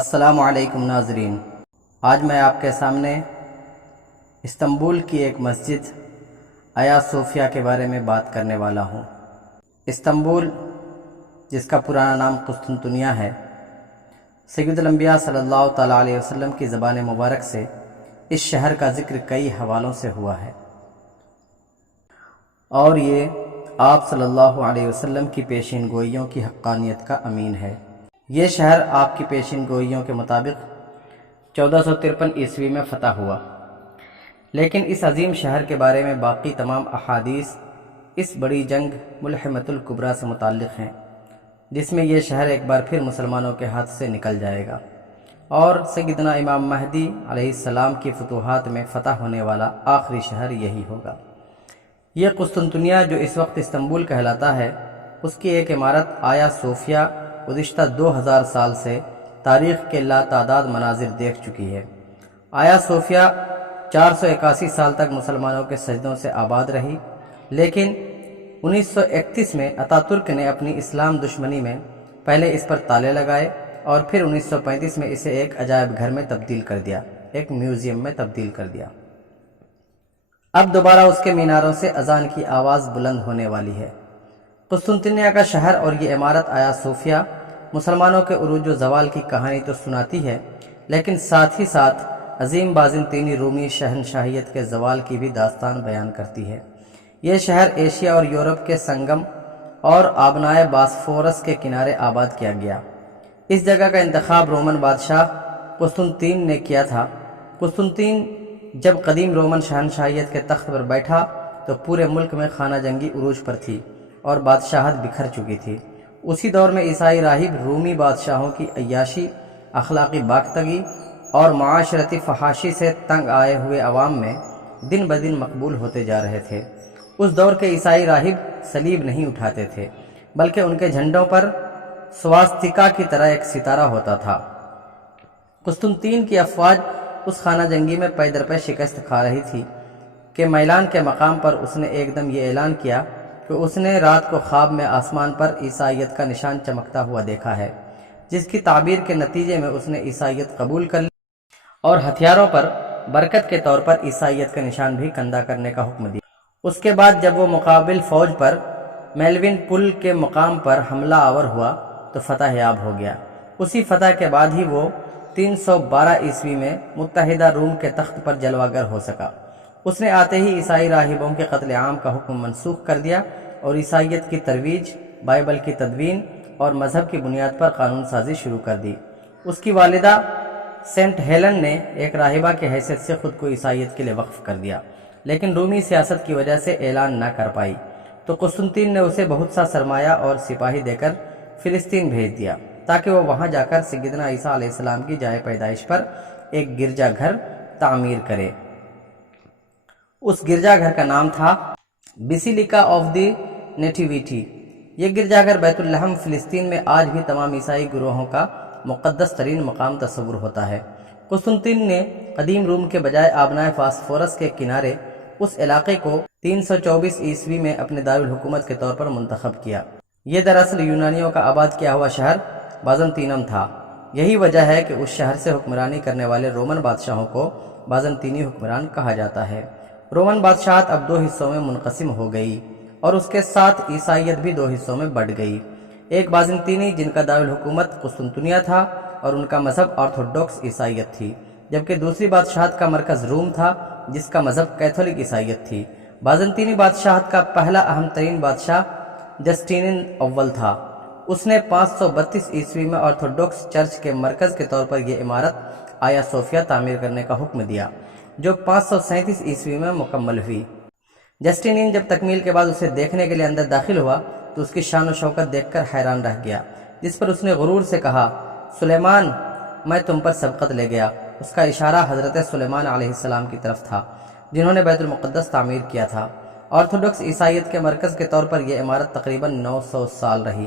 السلام علیکم ناظرین، آج میں آپ کے سامنے استنبول کی ایک مسجد آیا صوفیہ کے بارے میں بات کرنے والا ہوں۔ استنبول، جس کا پرانا نام قسطنطنیہ ہے، سید الانبیاء صلی اللہ تعالیٰ علیہ وسلم کی زبان مبارک سے اس شہر کا ذکر کئی حوالوں سے ہوا ہے، اور یہ آپ صلی اللہ علیہ وسلم کی پیشین گوئیوں کی حقانیت کا امین ہے۔ یہ شہر آپ کی پیشین گوئیوں کے مطابق 1453 عیسوی میں فتح ہوا، لیکن اس عظیم شہر کے بارے میں باقی تمام احادیث اس بڑی جنگ ملحمۃ الکبریٰ سے متعلق ہیں، جس میں یہ شہر ایک بار پھر مسلمانوں کے ہاتھ سے نکل جائے گا، اور سیدنا امام مہدی علیہ السلام کی فتوحات میں فتح ہونے والا آخری شہر یہی ہوگا۔ یہ قسطنطنیہ، جو اس وقت استنبول کہلاتا ہے، اس کی ایک عمارت آیا صوفیہ گزشتہ 2000 سال سے تاریخ کے لاتعداد مناظر دیکھ چکی ہے۔ آیا صوفیہ 481 سال تک مسلمانوں کے سجدوں سے آباد رہی، لیکن 1931 میں اتاترک نے اپنی اسلام دشمنی میں پہلے اس پر تالے لگائے اور پھر 1935 میں اسے ایک عجائب گھر میں تبدیل کر دیا، ایک میوزیم میں تبدیل کر دیا۔ اب دوبارہ اس کے میناروں سے اذان کی آواز بلند ہونے والی ہے۔ قسطنطنیہ کا شہر اور یہ عمارت آیا صوفیہ مسلمانوں کے عروج و زوال کی کہانی تو سناتی ہے، لیکن ساتھ ہی ساتھ عظیم بازنطینی رومی شہنشاہیت کے زوال کی بھی داستان بیان کرتی ہے۔ یہ شہر ایشیا اور یورپ کے سنگم اور آبنائے باسفورس کے کنارے آباد کیا گیا۔ اس جگہ کا انتخاب رومن بادشاہ قسطنطین نے کیا تھا۔ قسطنطین جب قدیم رومن شہنشاہیت کے تخت پر بیٹھا تو پورے ملک میں خانہ جنگی عروج پر تھی اور بادشاہت بکھر چکی تھی۔ اسی دور میں عیسائی راہب رومی بادشاہوں کی عیاشی، اخلاقی باختگی اور معاشرتی فحاشی سے تنگ آئے ہوئے عوام میں دن بدن مقبول ہوتے جا رہے تھے۔ اس دور کے عیسائی راہب صلیب نہیں اٹھاتے تھے، بلکہ ان کے جھنڈوں پر سواستیکا کی طرح ایک ستارہ ہوتا تھا۔ قسطنطین کی افواج اس خانہ جنگی میں پے در پے شکست کھا رہی تھی کہ میلان کے مقام پر اس نے ایک دم یہ اعلان کیا کہ اس نے رات کو خواب میں آسمان پر عیسائیت کا نشان چمکتا ہوا دیکھا ہے، جس کی تعبیر کے نتیجے میں اس نے عیسائیت قبول کر لی اور ہتھیاروں پر برکت کے طور پر عیسائیت کا نشان بھی کندہ کرنے کا حکم دیا۔ اس کے بعد جب وہ مقابل فوج پر میلون پل کے مقام پر حملہ آور ہوا تو فتح یاب ہو گیا۔ اسی فتح کے بعد ہی وہ 312 عیسوی میں متحدہ روم کے تخت پر جلوہ گر ہو سکا۔ اس نے آتے ہی عیسائی راہبوں کے قتل عام کا حکم منسوخ کر دیا اور عیسائیت کی ترویج، بائبل کی تدوین اور مذہب کی بنیاد پر قانون سازی شروع کر دی۔ اس کی والدہ سینٹ ہیلن نے ایک راہبہ کی حیثیت سے خود کو عیسائیت کے لیے وقف کر دیا، لیکن رومی سیاست کی وجہ سے اعلان نہ کر پائی، تو قسطنطین نے اسے بہت سا سرمایہ اور سپاہی دے کر فلسطین بھیج دیا تاکہ وہ وہاں جا کر سیدنا عیسیٰ علیہ السلام کی جائے پیدائش پر ایک گرجا گھر تعمیر کرے۔ اس گرجا گھر کا نام تھا بیسیلیکا آف دی نیٹیویٹی۔ یہ گرجا گھر بیت اللحم فلسطین میں آج بھی تمام عیسائی گروہوں کا مقدس ترین مقام تصور ہوتا ہے۔ قسطنطین نے قدیم روم کے بجائے آبنائے فاسفورس کے کنارے اس علاقے کو 324 عیسوی میں اپنے دارالحکومت کے طور پر منتخب کیا۔ یہ دراصل یونانیوں کا آباد کیا ہوا شہر بازنطینم تھا۔ یہی وجہ ہے کہ اس شہر سے حکمرانی کرنے والے رومن بادشاہوں کو بازنطینی حکمران کہا جاتا ہے۔ رومن بادشاہت اب 2 حصوں میں منقسم ہو گئی اور اس کے ساتھ عیسائیت بھی 2 حصوں میں بٹ گئی۔ ایک بازنطینی جن کا دارالحکومت قسطنطنیہ تھا اور ان کا مذہب آرتھوڈوکس عیسائیت تھی، جبکہ دوسری بادشاہت کا مرکز روم تھا جس کا مذہب کیتھولک عیسائیت تھی۔ بازنطینی بادشاہت کا پہلا اہم ترین بادشاہ جسٹینین اول تھا۔ اس نے 532 عیسوی میں آرتھوڈوکس چرچ کے مرکز کے طور پر یہ عمارت آیا صوفیہ تعمیر کرنے کا حکم دیا، جو 537 عیسوی میں مکمل ہوئی۔ جسٹینین جب تکمیل کے بعد اسے دیکھنے کے لیے اندر داخل ہوا تو اس کی شان و شوکت دیکھ کر حیران رہ گیا، جس پر اس نے غرور سے کہا، سلیمان، میں تم پر سبقت لے گیا۔ اس کا اشارہ حضرت سلیمان علیہ السلام کی طرف تھا، جنہوں نے بیت المقدس تعمیر کیا تھا۔ آرتھوڈوکس عیسائیت کے مرکز کے طور پر یہ عمارت تقریباً 900 سال رہی۔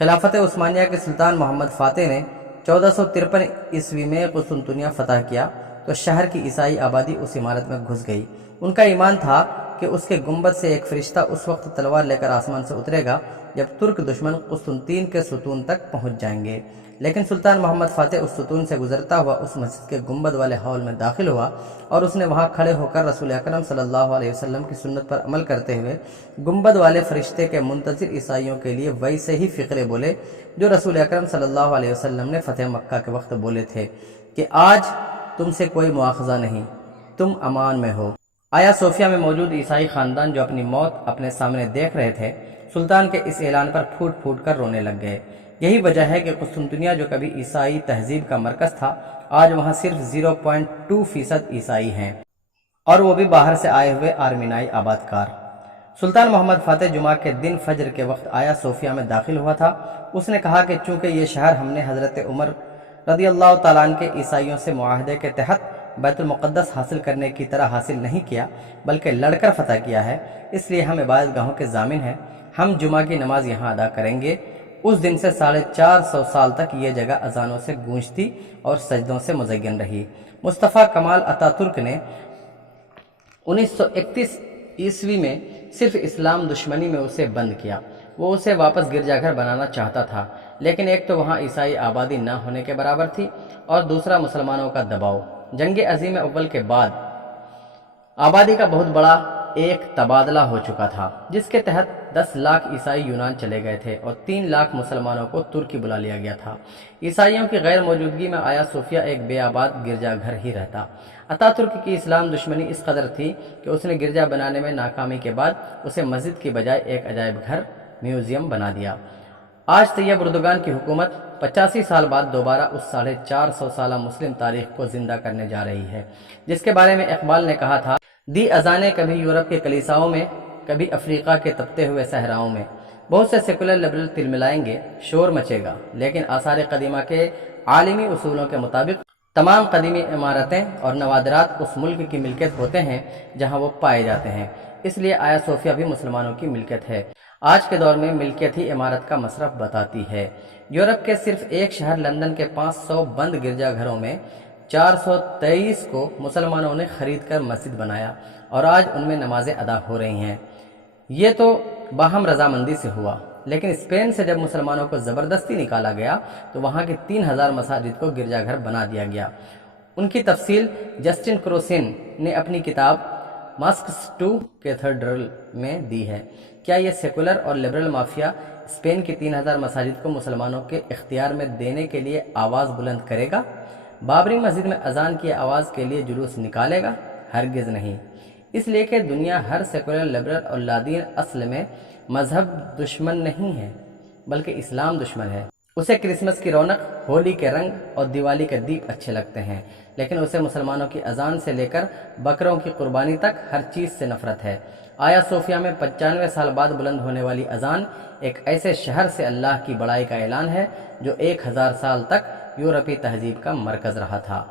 خلافت عثمانیہ کے سلطان محمد فاتح نے 1453 عیسوی میں قسطنطنیہ فتح کیا تو شہر کی عیسائی آبادی اس عمارت میں گھس گئی۔ ان کا ایمان تھا کہ اس کے گنبد سے ایک فرشتہ اس وقت تلوار لے کر آسمان سے اترے گا جب ترک دشمن قسطنطین کے ستون تک پہنچ جائیں گے۔ لیکن سلطان محمد فاتح اس ستون سے گزرتا ہوا اس مسجد کے گنبد والے ہال میں داخل ہوا اور اس نے وہاں کھڑے ہو کر رسول اکرم صلی اللہ علیہ وسلم کی سنت پر عمل کرتے ہوئے گنبد والے فرشتے کے منتظر عیسائیوں کے لیے ویسے ہی فقرے بولے جو رسول اکرم صلی اللہ علیہ وسلم نے فتح مکہ کے وقت بولے تھے کہ آج تم سے کوئی مواخذہ نہیں، تم امان میں ہو۔ آیا صوفیہ میں موجود عیسائی خاندان جو اپنی موت اپنے سامنے دیکھ رہے تھے سلطان کے اس اعلان پر پھوٹ پھوٹ کر رونے لگ گئے۔ یہی وجہ ہے کہ قسطنطنیہ جو کبھی عیسائی تہذیب کا مرکز تھا آج وہاں صرف 0.2% عیسائی ہیں، اور وہ بھی باہر سے آئے ہوئے آرمینائی آباد کار۔ سلطان محمد فاتح جمعہ کے دن فجر کے وقت آیا صوفیہ میں داخل ہوا تھا۔ اس نے کہا کہ چونکہ یہ شہر ہم نے حضرت عمر رضی اللہ تعالیٰ عنہ کے عیسائیوں سے معاہدے کے تحت بیت المقدس حاصل کرنے کی طرح حاصل نہیں کیا بلکہ لڑ کر فتح کیا ہے، اس لیے ہم عبادت گاہوں کے ضامن ہیں۔ ہم جمعہ کی نماز یہاں ادا کریں گے۔ اس دن سے 450 سال تک یہ جگہ اذانوں سے گونجتی اور سجدوں سے مزین رہی۔ مصطفیٰ کمال اتا ترک نے 1931 عیسوی میں صرف اسلام دشمنی میں اسے بند کیا۔ وہ اسے واپس گرجا گھر بنانا چاہتا تھا، لیکن ایک تو وہاں عیسائی آبادی نہ ہونے کے برابر تھی اور دوسرا مسلمانوں کا دباؤ۔ جنگ عظیم اول کے بعد آبادی کا بہت بڑا ایک تبادلہ ہو چکا تھا جس کے تحت 10 لاکھ عیسائی یونان چلے گئے تھے اور 3 لاکھ مسلمانوں کو ترکی بلا لیا گیا تھا۔ عیسائیوں کی غیر موجودگی میں آیا صوفیہ ایک بے آباد گرجا گھر ہی رہتا۔ اتا ترک کی اسلام دشمنی اس قدر تھی کہ اس نے گرجا بنانے میں ناکامی کے بعد اسے مسجد کی بجائے ایک عجائب گھر میوزیم بنا دیا۔ آج طیب اردگان کی حکومت 85 سال بعد دوبارہ اس 450 سالہ مسلم تاریخ کو زندہ کرنے جا رہی ہے جس کے بارے میں اقبال نے کہا تھا، دی اذانیں کبھی یورپ کے کلیساؤں میں، کبھی افریقہ کے تپتے ہوئے صحراؤں میں۔ بہت سے سیکولر لبرل تل ملائیں گے، شور مچے گا، لیکن آثار قدیمہ کے عالمی اصولوں کے مطابق تمام قدیمی عمارتیں اور نوادرات اس ملک کی ملکیت ہوتے ہیں جہاں وہ پائے جاتے ہیں۔ اس لیے آیا صوفیہ بھی مسلمانوں کی ملکیت ہے۔ آج کے دور میں ملکیت ہی عمارت کا مصرف بتاتی ہے۔ یورپ کے صرف ایک شہر لندن کے 500 بند گرجا گھروں میں 423 کو مسلمانوں نے خرید کر مسجد بنایا اور آج ان میں نمازیں ادا ہو رہی ہیں۔ یہ تو باہم رضامندی سے ہوا، لیکن اسپین سے جب مسلمانوں کو زبردستی نکالا گیا تو وہاں کی 3000 مساجد کو گرجا گھر بنا دیا گیا۔ ان کی تفصیل جسٹن کروسین نے اپنی کتاب ماسکس ٹو کیتھیڈرل میں دی ہے۔ کیا یہ سیکولر اور لبرل مافیا اسپین کی 3000 مساجد کو مسلمانوں کے اختیار میں دینے کے لیے آواز بلند کرے گا؟ بابری مسجد میں اذان کی آواز کے لیے جلوس نکالے گا؟ ہرگز نہیں، اس لیے کہ دنیا ہر سیکولر، لبرل اور لادین اصل میں مذہب دشمن نہیں ہے بلکہ اسلام دشمن ہے۔ اسے کرسمس کی رونق، ہولی کے رنگ اور دیوالی کے دیپ اچھے لگتے ہیں، لیکن اسے مسلمانوں کی اذان سے لے کر بکروں کی قربانی تک ہر چیز سے نفرت ہے۔ آیا صوفیہ میں 95 سال بعد بلند ہونے والی اذان ایک ایسے شہر سے اللہ کی بڑائی کا اعلان ہے جو 1000 سال تک یورپی تہذیب کا مرکز رہا تھا۔